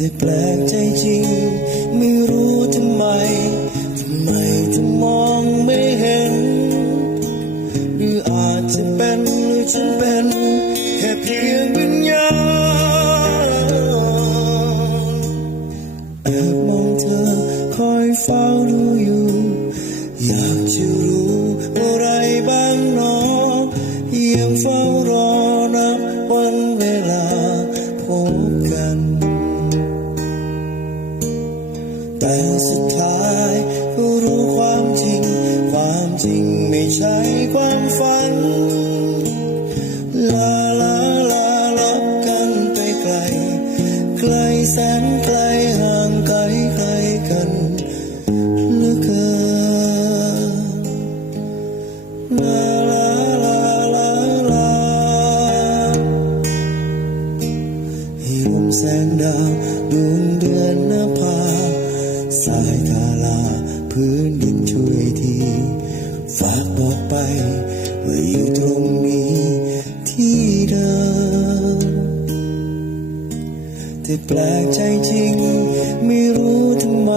แต่แปลกใจจริง ไม่รู้ทำไม ทำไมถึงมองไม่เห็น หรืออาจจะเป็นหรือฉันเป็นแค่เพียง แสงดาวดวงเดือนนภาสายทาลาพื้นดินช่วยที ฝากบอกไปว่าอยู่ตรงนี้ที่เดิมแต่แปลกใจจริง ไม่รู้ทำไม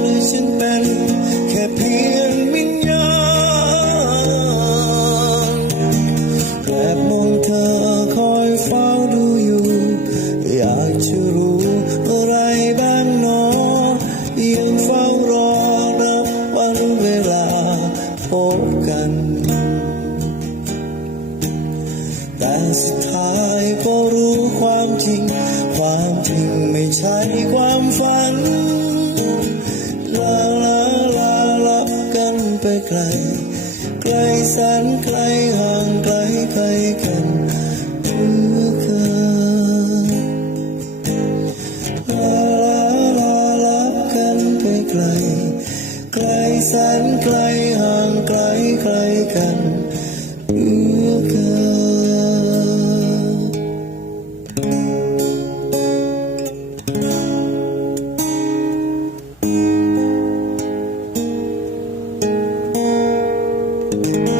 เป็นหรือฉันเป็นแค่เพียงวิญญาณแอบมองเธอคอยเฝ้าดูอยู่ อยากจะรู้อะไรบ้างหนอยังเฝ้ารอนับวันเวลาพบกัน แต่สุดท้ายก็รู้ความจริง ความจริงไม่ใช่ความ ไกล ไกลแสนไกลห่างไกลไกลกันเหลือเกินลาลาลาลับกันไปไกล ไกลแสนไกลห่างไกลไกลกันเหลือเกิน เ